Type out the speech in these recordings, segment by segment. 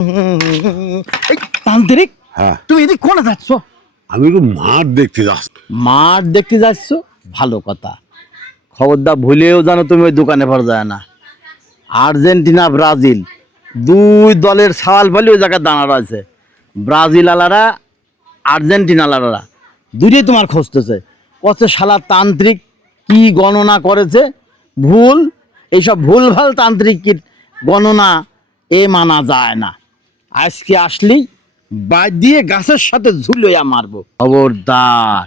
এই তান্ত্রিক, হ্যাঁ, তুমি এদিকে কোনে যাচ্ছ? আমি একটু মাঠ দেখতে যাচ্ছি। মাঠ দেখতে যাচ্ছ? ভালো কথা। খবরদার ভুলেও জানো তুমি ওই দোকানে ভর যায় না। আর্জেন্টিনা ব্রাজিল দুই দলের সাওয়াল ফালি ওই জায়গায় দাঁড়ানো আছে। ব্রাজিল আলারা আর্জেন্টিনা আলারা দুটোই তোমার খুঁজতেছে। কত শালা তান্ত্রিক কি গণনা করেছে ভুল। এইসব ভুলভাল তান্ত্রিকের গণনা মানা যায় না। আজকে আসলি বাদ দিয়ে গাছের সাথে ঝুলিয়া মারবো। খবরদার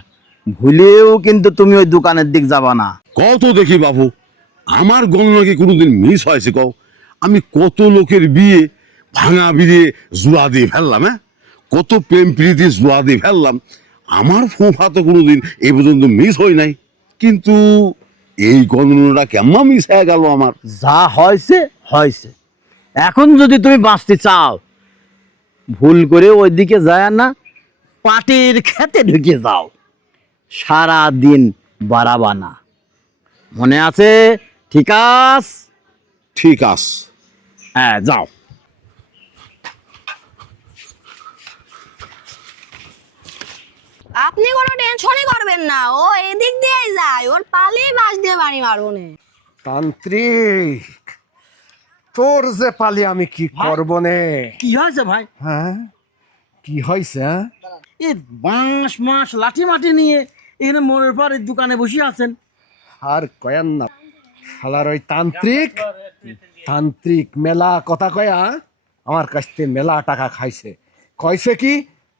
ভুলেও কিন্তু তুমি ওই দোকানের দিক যাবা না। কত দেখি বাবু, আমার গণনা কি কোনোদিন মিস হয়েছে কও? আমি কত লোকের বিয়ে ভাঙা বিয়ে জুয়া দিয়ে ফেললাম, হ্যাঁ, কত প্রেম প্রীতি জুয়া দিয়ে ফেললাম। আমার ফোঁফা তো কোনোদিন এই পর্যন্ত মিস হয় নাই, কিন্তু এই গণনাটা কেমন মিস হয়ে গেল আমার। যা হয়েছে হয়েছে। এখন যদি তুমি বাঁচতে চাও, ভুল করে ওইদিকে যায় না, পাটের খেতে ঢুকে যাও। সারা দিন বাড়াবা না, মনে আছে? ঠিক আছে? ঠিক আছে। হ্যাঁ, যাও। আপনি কোনো টেনশনই করবেন না, ও এদিক দিয়েই যায়, ওর পালিয়ে বাস দিয়ে বাড়ি মারবো নে। তান্ত্রিক, তোর যে পালি আমি কি করব নে? কি হয়েছে ভাই? হ্যাঁ, কি হয়েছে? এ বাঁশ মাস লাঠি মাটি নিয়ে এখানে মোড়ের পর এই দোকানে বসে আছেন। আর কয়েন না, শালার ওই তান্ত্রিক তান্ত্রিক মেলা কথা কয়া আমার কাছ থেকে মেলা টাকা খাইছে। কইছে কি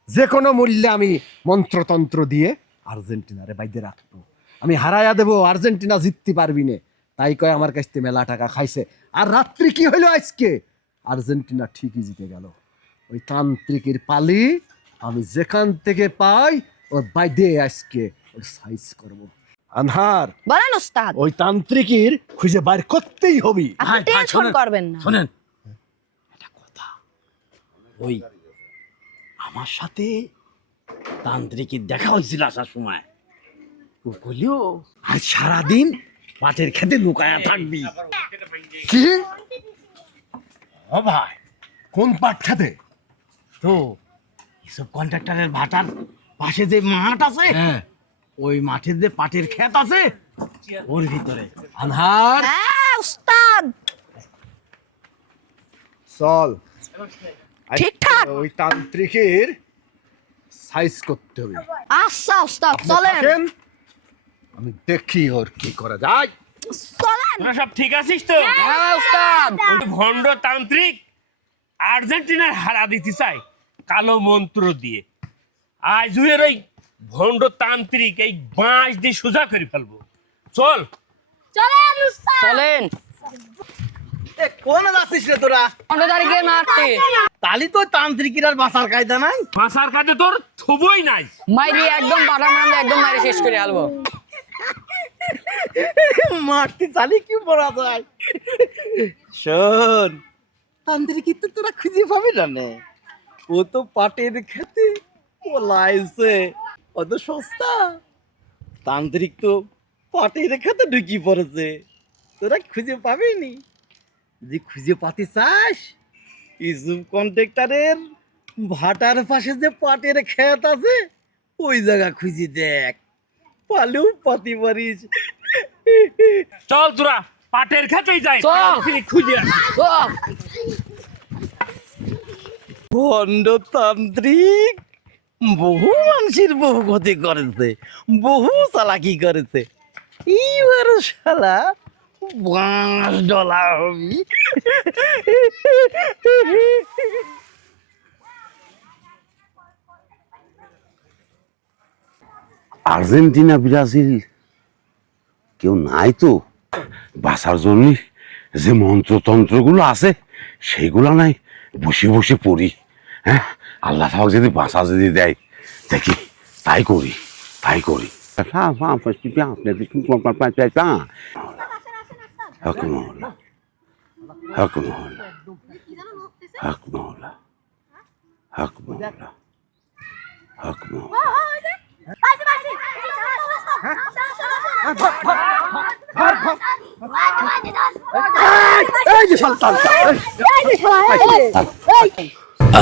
যে কোনো মূল্যে আমি মন্ত্রতন্ত্র দিয়ে আর্জেন্টিনারে বাইদে রাখবো, আমি হারাইয়া দেবো, আর্জেন্টিনা জিততে পারবি না। তাই কয় আমার কাছ থেকে মেলা টাকা খাইছে। আর রাত্রি কি হইলো আজকে? আর্জেন্টিনা ঠিকই জিতে গেল। ওই তান্ত্রিকের পালি আমি যেখান থেকে পাই ওর বাইদে আজকে ওর সাইজ করবো। আনহার, বলেন ওস্তাদ, ওই তান্ত্রিকের খুঁজে বাইর করতেই হবে। আপনি টেনশন করবেন না। শোনেন একটা কথা, ওই আমার সাথে তান্ত্রিকের দেখা হয়েছিল আসার সময়। ও বললো আজ সারাদিন পাটের খেতে লুকায়া থাকবি। কি? ও ভাই, কোন পাট খেতে? তো এসব কন্ট্রাক্টরের ভাটার পাশে যে মাঠ আছে, হ্যাঁ, ওই মাঠের যে পাটের ক্ষেত আছে ওর ভিতরে। আনহার হ্যাঁ ওস্তাদ, চল, ঠিকঠাক। ওই তান্ত্রিকের সাইজ করতে হবে। আচ্ছা ওস্তাদ, আপনি চলেন থাকেন, আমি দেখি ওর কি করা যায়। চলেন। তোরা সব ঠিক আছিস তো? হ্যাঁ ওস্তাদ। ওই ভণ্ড তান্ত্রিক আর্জেন্টিনার হারা দিতে চায় কালো মন্ত্র দিয়ে। আজ হুয়ের ওই ভণ্ড তান্ত্রিক এই বাঁশ দিয়ে সোজা করে ফেলবো। চল চলেন ওস্তাদ, চলেন কোন যাচ্ছিস রে তোরা? 15 তারিখে মারতে তালি তো তান্ত্রিকের আর বাঁচার কায়দা নাই। বাঁচার কাছে তোর থবই নাই। মাইরি একদম বাটা মারলে একদম মারি শেষ করে আলবো। মারতে চালি কি বলা যায়? শোন, তান্ত্রিক তো তোরা খুঁজে পাবি না নে। ও তো পাটের খেতে পলাইছে, অত সস্তা। তান্ত্রিক তো পাটের খেতে ঢুকি পড়েছে, তোরা খুঁজে পাবিনি। যদি খুঁজে পাতে চাস, ইসুফ কন্ট্রাক্টরের ভাটার পাশে যে পাটের ক্ষেত আছে ওই জায়গা খুঁজে দেখ, পালেও পাতি পারিস। চল তোরা পাটের খেতেই যাই, চল। তান্ত্রিক খুঁজে আসি। ভণ্ডতান্ত্রিক বহু মানুষের বহু ক্ষতি করেছে, বহু চালাকি করেছে। এইবার শালা বাঁশ ডলা হবি। আর্জেন্টিনা ব্রাজিল কেউ নাই তো বাঁচার জন্য? যে মন্ত্রতন্ত্রগুলো আছে সেগুলো নাই বসে বসে পড়ি। হ্যাঁ, আল্লাহ তাআলা যদি বাঁচা যদি দেয়, দেখি তাই করি, তাই করি। হকমহল্লা, হকমহল্লা, হকমহল্লা, হকমহল্লা, হকমহল্লা। এই যে শালা তান্ত্রিক,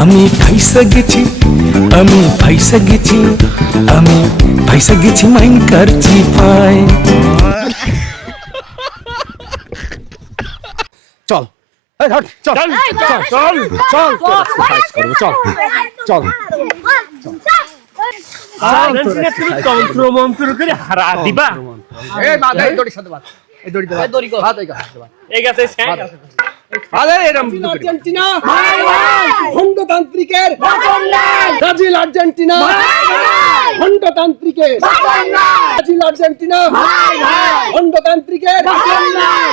আমি ফাইসা গেছি, আমি ফাইসা গেছি, আমি ফাইসা গেছি মাইনকার চিপায়। চল এই হট, চল চল চল চল চল এক্সারসাইজ করবো, চল চল আর্জেন্টিনা তুমি তন্ত্র মন্ত্র করে হারা দিবা। এই বাদ এই দড়ির সাথে বাদ, এই দড়ি দে দড়ি কো হাত এই কো এই গেছে স্যাক আরে এরম আর্জেন্টিনা ভাই ভাই খণ্ডতান্ত্রিকের পতন নাই, ব্রাজিল আর্জেন্টিনা ভাই ভাই খণ্ডতান্ত্রিকের পতন নাই, ব্রাজিল আর্জেন্টিনা ভাই ভাই খণ্ডতান্ত্রিকের পতন নাই।